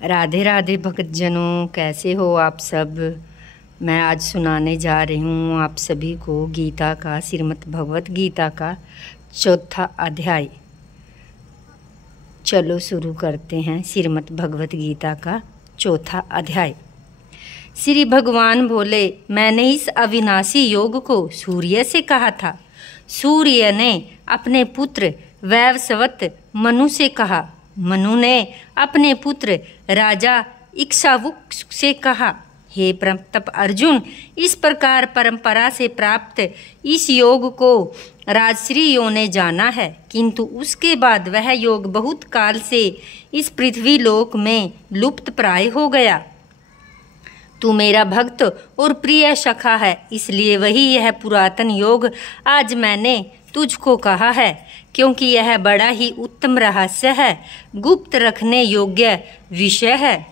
राधे राधे भक्तजनों, कैसे हो आप सब। मैं आज सुनाने जा रही हूँ आप सभी को गीता का, श्रीमद् भगवत गीता का 4था अध्याय। चलो शुरू करते हैं श्रीमद् भगवत गीता का 4था अध्याय। श्री भगवान बोले, मैंने इस अविनाशी योग को सूर्य से कहा था। सूर्य ने अपने पुत्र वैवस्वत मनु से कहा। मनु ने अपने पुत्र राजा इक्ष्वाकु से कहा। हे प्रताप अर्जुन, इस प्रकार परंपरा से प्राप्त इस योग को राजर्षियों ने जाना है, किंतु उसके बाद वह योग बहुत काल से इस पृथ्वी लोक में लुप्त प्राय हो गया। तू मेरा भक्त और प्रिय सखा है, इसलिए वही यह पुरातन योग आज मैंने तुझको कहा है, क्योंकि यह बड़ा ही उत्तम रहस्य है, गुप्त रखने योग्य विषय है।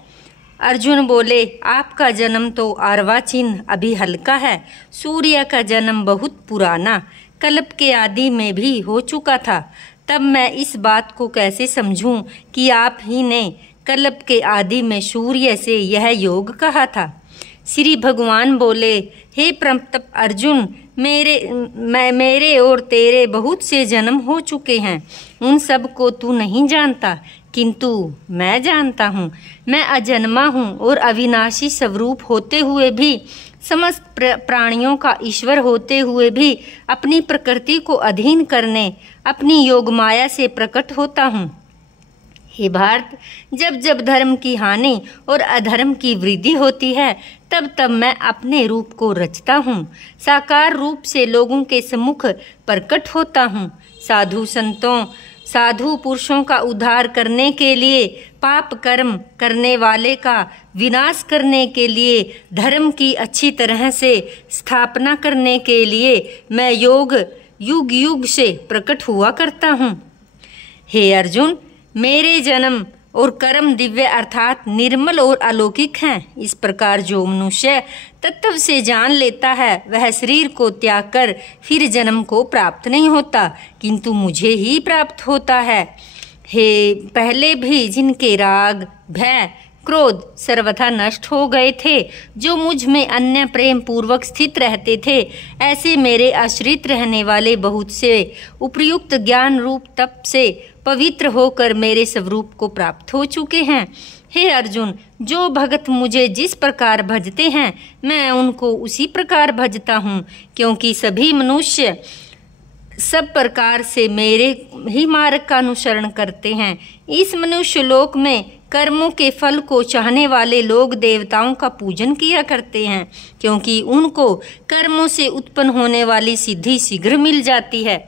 अर्जुन बोले, आपका जन्म तो अर्वाचीन अभी हल्का है। सूर्य का जन्म बहुत पुराना कल्प के आदि में भी हो चुका था। तब मैं इस बात को कैसे समझूं कि आप ही ने कल्प के आदि में सूर्य से यह योग कहा था। श्री भगवान बोले, हे प्रताप अर्जुन, मेरे और तेरे बहुत से जन्म हो चुके हैं। उन सब को तू नहीं जानता, किंतु मैं जानता हूँ। मैं अजन्मा हूँ और अविनाशी स्वरूप होते हुए भी, समस्त प्राणियों का ईश्वर होते हुए भी अपनी प्रकृति को अधीन करने अपनी योग माया से प्रकट होता हूँ। हे भारत, जब जब धर्म की हानि और अधर्म की वृद्धि होती है, तब तब मैं अपने रूप को रचता हूँ। साकार रूप से लोगों के सम्मुख प्रकट होता हूँ। साधु पुरुषों का उद्धार करने के लिए, पाप कर्म करने वाले का विनाश करने के लिए, धर्म की अच्छी तरह से स्थापना करने के लिए मैं युग युग से प्रकट हुआ करता हूँ। हे अर्जुन, मेरे जन्म और कर्म दिव्य अर्थात निर्मल और अलौकिक हैं। इस प्रकार जो मनुष्य तत्व से जान लेता है, वह शरीर को त्याग कर फिर जन्म को प्राप्त नहीं होता, किंतु मुझे ही प्राप्त होता है। हे पहले भी जिनके राग, भय, क्रोध सर्वथा नष्ट हो गए थे, जो मुझ में अन्य प्रेम पूर्वक स्थित रहते थे, ऐसे मेरे आश्रित रहने वाले बहुत से उपयुक्त ज्ञान रूप तप से पवित्र होकर मेरे स्वरूप को प्राप्त हो चुके हैं। हे अर्जुन, जो भगत मुझे जिस प्रकार भजते हैं, मैं उनको उसी प्रकार भजता हूँ, क्योंकि सभी मनुष्य सब प्रकार से मेरे ही मार्ग का अनुसरण करते हैं। इस मनुष्य लोक में कर्मों के फल को चाहने वाले लोग देवताओं का पूजन किया करते हैं, क्योंकि उनको कर्मों से उत्पन्न होने वाली सिद्धि शीघ्र मिल जाती है।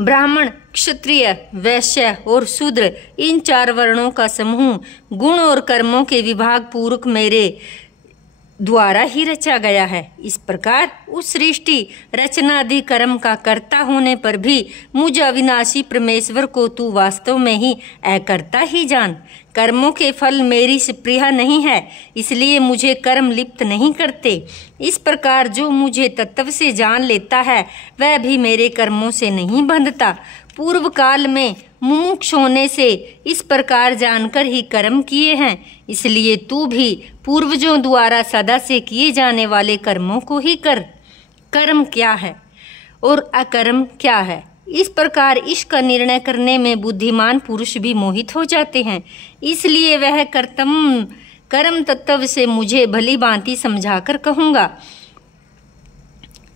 ब्राह्मण, क्षत्रिय, वैश्य और शूद्र, इन 4 वर्णों का समूह गुण और कर्मों के विभाग पूर्वक मेरे द्वारा ही रचा गया है। इस प्रकार उस सृष्टि रचनादि कर्म का कर्ता होने पर भी मुझ अविनाशी परमेश्वर को तू वास्तव में ही अकर्ता ही जान। कर्मों के फल मेरी स्पृहा नहीं है, इसलिए मुझे कर्म लिप्त नहीं करते। इस प्रकार जो मुझे तत्व से जान लेता है, वह भी मेरे कर्मों से नहीं बंधता। पूर्व काल में मुमुक्ष होने से इस प्रकार जानकर ही कर्म किए हैं, इसलिए तू भी पूर्वजों द्वारा सदा से किए जाने वाले कर्मों को ही कर। कर्म क्या है और अकर्म क्या है, इस प्रकार इसका निर्णय करने में बुद्धिमान पुरुष भी मोहित हो जाते हैं। इसलिए वह कर्म तत्व से मुझे भली भांति समझाकर कहूँगा,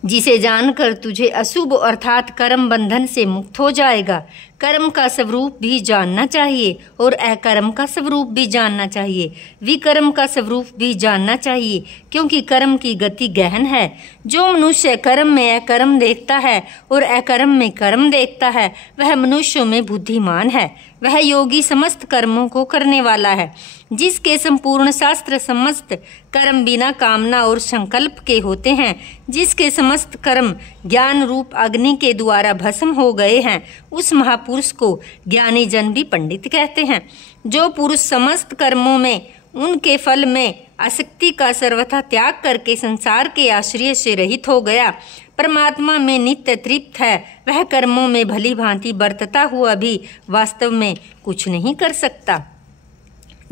जिसे जानकर तुझे अशुभ अर्थात कर्म बंधन से मुक्त हो जाएगा। कर्म का स्वरूप भी जानना चाहिए और अकर्म का स्वरूप भी जानना चाहिए, विकर्म का स्वरूप भी जानना चाहिए, क्योंकि कर्म की गति गहन है। जो मनुष्य कर्म में अकर्म देखता है और अकर्म में कर्म देखता है, वह मनुष्यों में बुद्धिमान है। वह योगी समस्त कर्मों को करने वाला है, जिसके संपूर्ण शास्त्र समस्त कर्म बिना कामना और संकल्प के होते हैं, जिसके समस्त कर्म ज्ञान रूप अग्नि के द्वारा भस्म हो गए हैं, उस महापुरुष को ज्ञानी जन भी पंडित कहते हैं। जो पुरुष समस्त कर्मों में, उनके फल में आसक्ति का सर्वथा त्याग करके संसार के आश्रय से रहित हो गया, परमात्मा में नित्य तृप्त है, वह कर्मों में भली भांति बरतता हुआ भी वास्तव में कुछ नहीं कर सकता।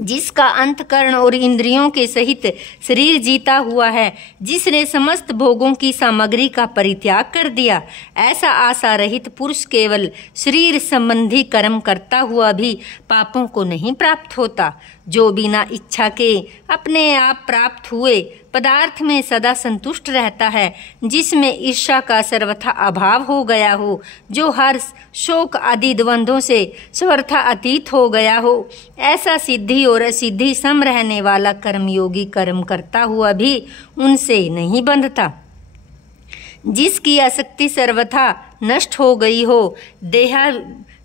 जिसका अंतकरण और इंद्रियों के सहित शरीर जीता हुआ है, जिसने समस्त भोगों की सामग्री का परित्याग कर दिया, ऐसा आशा रहित पुरुष केवल शरीर संबंधी कर्म करता हुआ भी पापों को नहीं प्राप्त होता। जो बिना इच्छा के अपने आप प्राप्त हुए पदार्थ में सदा संतुष्ट रहता है, जिसमें ईर्ष्या का सर्वथा अभाव हो गया हो, जो हर्ष शोक आदि द्वंद्वों से सर्वथा अतीत हो गया हो, ऐसा सिद्धि और असिद्धि सम रहने वाला कर्मयोगी कर्म करता हुआ भी उनसे नहीं बंधता। जिसकी आसक्ति सर्वथा नष्ट हो गई हो,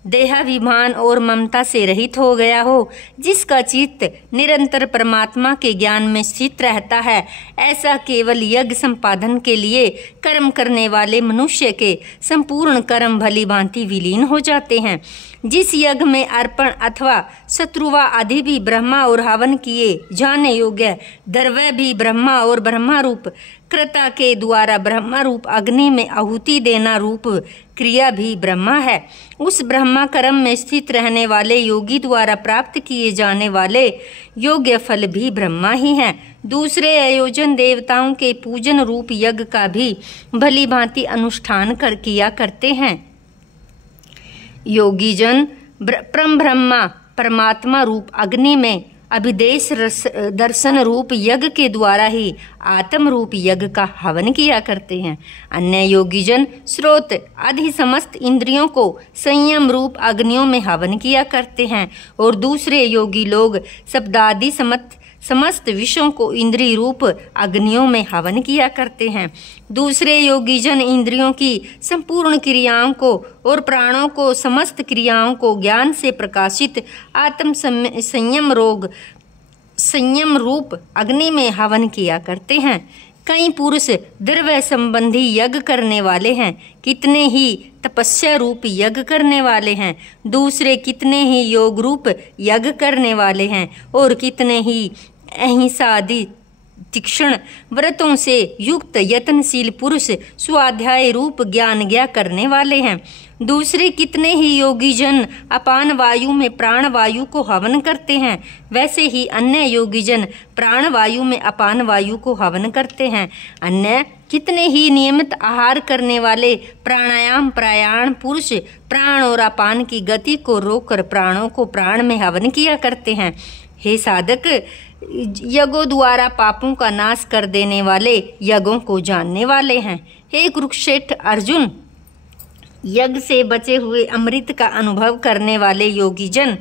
देहाभिमान और ममता से रहित हो गया हो, जिसका चित्त निरंतर परमात्मा के ज्ञान में स्थित रहता है, ऐसा केवल यज्ञ संपादन के लिए कर्म करने वाले मनुष्य के संपूर्ण कर्म भली भांति विलीन हो जाते हैं। जिस यज्ञ में अर्पण अथवा शत्रुवा आदि भी ब्रह्मा और हवन किए जाने योग्य, द्रव्य भी ब्रह्मा और ब्रह्मा रूप कृता के द्वारा ब्रह्मा रूप अग्नि में आहुति देना रूप क्रिया भी ब्रह्मा है, उस ब्रह्मा कर्म में स्थित रहने वाले योगी द्वारा प्राप्त किए जाने वाले योग्य फल भी ब्रह्मा ही हैं। दूसरे आयोजन देवताओं के पूजन रूप यज्ञ का भी भली भांति अनुष्ठान किया करते हैं। योगी जन परम ब्रह्मा परमात्मा रूप अग्नि में अभिदेश दर्शन रूप यज्ञ के द्वारा ही आत्म रूप यज्ञ का हवन किया करते हैं। अन्य योगीजन स्रोत आदि समस्त इंद्रियों को संयम रूप अग्नियों में हवन किया करते हैं, और दूसरे योगी लोग शब्दादि समस्त विषयों को इंद्रिय रूप अग्नियों में हवन किया करते हैं। दूसरे योगीजन इंद्रियों की संपूर्ण क्रियाओं को और प्राणों को समस्त क्रियाओं को ज्ञान से प्रकाशित आत्म संयम रूप अग्नि में हवन किया करते हैं। कई पुरुष द्रव्य संबंधी यज्ञ करने वाले हैं, कितने ही तपस्या रूप यज्ञ करने वाले हैं, दूसरे कितने ही योग रूप यज्ञ करने वाले हैं, और कितने ही अहिंसा आदि तीक्ष्ण व्रतों से युक्त यत्नशील पुरुष स्वाध्याय रूप ज्ञान ज्ञा करने वाले हैं। दूसरे कितने ही योगी जन अपान वायु में प्राण वायु को हवन करते हैं, वैसे ही अन्य योगी जन प्राण वायु में अपान वायु को हवन करते हैं। अन्य कितने ही नियमित आहार करने वाले प्राणायाम प्रायाण पुरुष प्राण और अपान की गति को रोककर प्राणों को प्राण में हवन किया करते हैं। हे साधक, यज्ञों द्वारा पापों का नाश कर देने वाले यज्ञों को जानने वाले हैं। हे कुरुक्षेत्र अर्जुन, यज्ञ से बचे हुए अमृत का अनुभव करने वाले योगी जन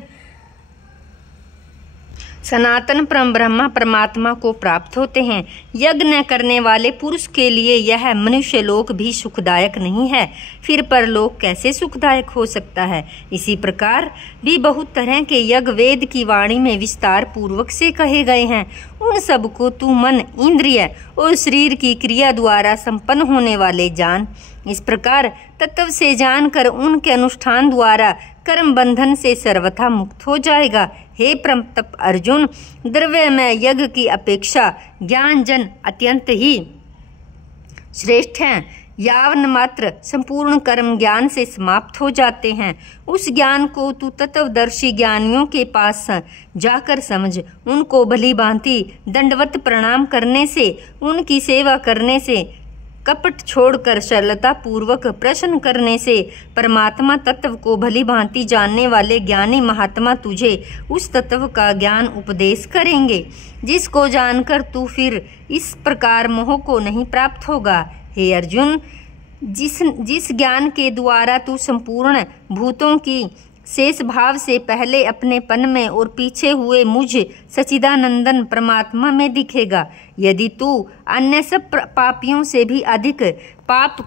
सनातन परम ब्रह्मा परमात्मा को प्राप्त होते हैं। यज्ञ न करने वाले पुरुष के लिए यह मनुष्य लोक भी सुखदायक नहीं है, फिर परलोक कैसे सुखदायक हो सकता है। इसी प्रकार भी बहुत तरह के यज्ञ वेद की वाणी में विस्तार पूर्वक से कहे गए हैं। उन सब को तू मन इंद्रिय और शरीर की क्रिया द्वारा संपन्न होने वाले जान। इस प्रकार तत्व से जानकर उनके अनुष्ठान द्वारा कर्म बंधन से सर्वथा मुक्त हो जाएगा। हे परम तप अर्जुन, द्रव्यमय यज्ञ की अपेक्षा ज्ञान जन अत्यंत ही श्रेष्ठ हैं। यावन मात्र संपूर्ण कर्म ज्ञान से समाप्त हो जाते हैं। उस ज्ञान को तू तत्वदर्शी ज्ञानियों के पास जाकर समझ। उनको भली भांति दंडवत प्रणाम करने से, उनकी सेवा करने से, कपट छोड़कर सरलता पूर्वक प्रश्न करने से परमात्मा तत्व को भली भांति जानने वाले ज्ञानी महात्मा तुझे उस तत्व का ज्ञान उपदेश करेंगे, जिसको जानकर तू फिर इस प्रकार मोह को नहीं प्राप्त होगा। हे अर्जुन, जिस ज्ञान के द्वारा तू संपूर्ण भूतों की शेष भाव से पहले अपने पन में और पीछे हुए मुझ सच्चिदानंदन परमात्मा में दिखेगा, यदि तू अन्य सब पापियों से भी अधिक पाप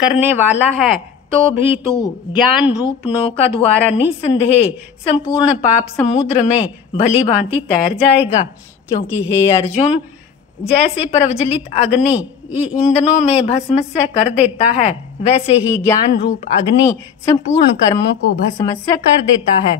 करने वाला है, तो भी तू ज्ञान रूप नौका द्वारा निसंदेह संपूर्ण पाप समुद्र में भली भांति तैर जाएगा। क्योंकि हे अर्जुन, जैसे प्रज्वलित अग्नि ईंधनों में भस्मस्य कर देता है, वैसे ही ज्ञान रूप अग्नि संपूर्ण कर्मों को भस्मस्य कर देता है।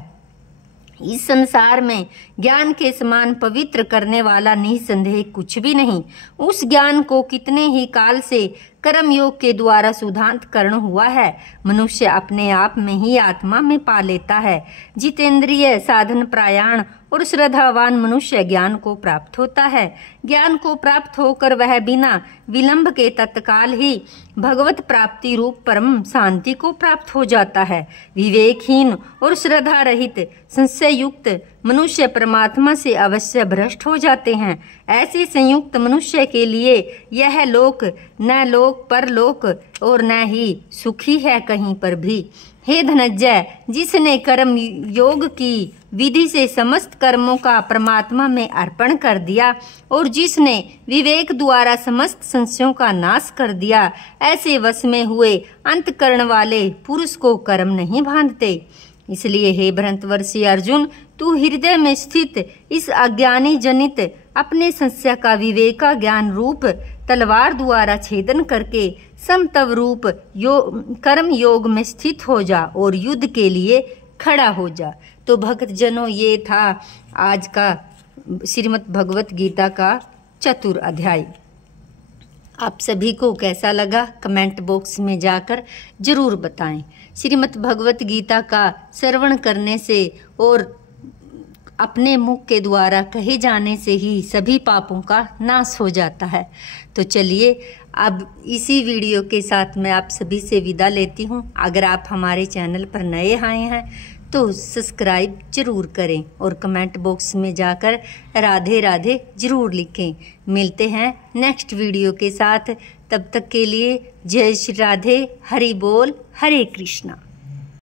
इस संसार में ज्ञान के समान पवित्र करने वाला निसंदेह कुछ भी नहीं। उस ज्ञान को कितने ही काल से कर्म योग के द्वारा शुद्धांतकरण हुआ है। मनुष्य अपने आप में ही आत्मा में पा लेता है। जितेंद्रिय साधन प्रायाण और श्रद्धावान मनुष्य ज्ञान को प्राप्त होता है। ज्ञान को प्राप्त होकर वह बिना विलंब के तत्काल ही भगवत प्राप्ति रूप परम शांति को प्राप्त हो जाता है। विवेकहीन और श्रद्धा रहित संशय युक्त मनुष्य परमात्मा से अवश्य भ्रष्ट हो जाते हैं। ऐसे संयुक्त मनुष्य के लिए यह लोक न लोक परलोक और न ही सुखी है कहीं पर भी। हे धनंजय, जिसने कर्म योग की विधि से समस्त कर्मों का परमात्मा में अर्पण कर दिया और जिसने विवेक द्वारा समस्त संशयों का नाश कर दिया, ऐसे वश में हुए अंतःकरण वाले पुरुष को कर्म नहीं बांधते। इसलिए हे भ्रांतवर्षी अर्जुन, तू हृदय में स्थित इस अज्ञानी जनित अपने संशय का विवेका ज्ञान रूप तलवार द्वारा छेदन करके समतव रूप कर्म योग में स्थित हो जा और युद्ध के लिए खड़ा हो जा। तो भक्त जनों, ये था आज का श्रीमद् भगवत गीता का चतुर्थ अध्याय। आप सभी को कैसा लगा कमेंट बॉक्स में जाकर जरूर बताएं। श्रीमद् भगवत गीता का श्रवण करने से और अपने मुख के द्वारा कहे जाने से ही सभी पापों का नाश हो जाता है। तो चलिए, अब इसी वीडियो के साथ मैं आप सभी से विदा लेती हूँ। अगर आप हमारे चैनल पर नए आए हैं तो सब्सक्राइब जरूर करें और कमेंट बॉक्स में जाकर राधे राधे जरूर लिखें। मिलते हैं नेक्स्ट वीडियो के साथ। तब तक के लिए जय श्री राधे, हरि बोल, हरे कृष्णा।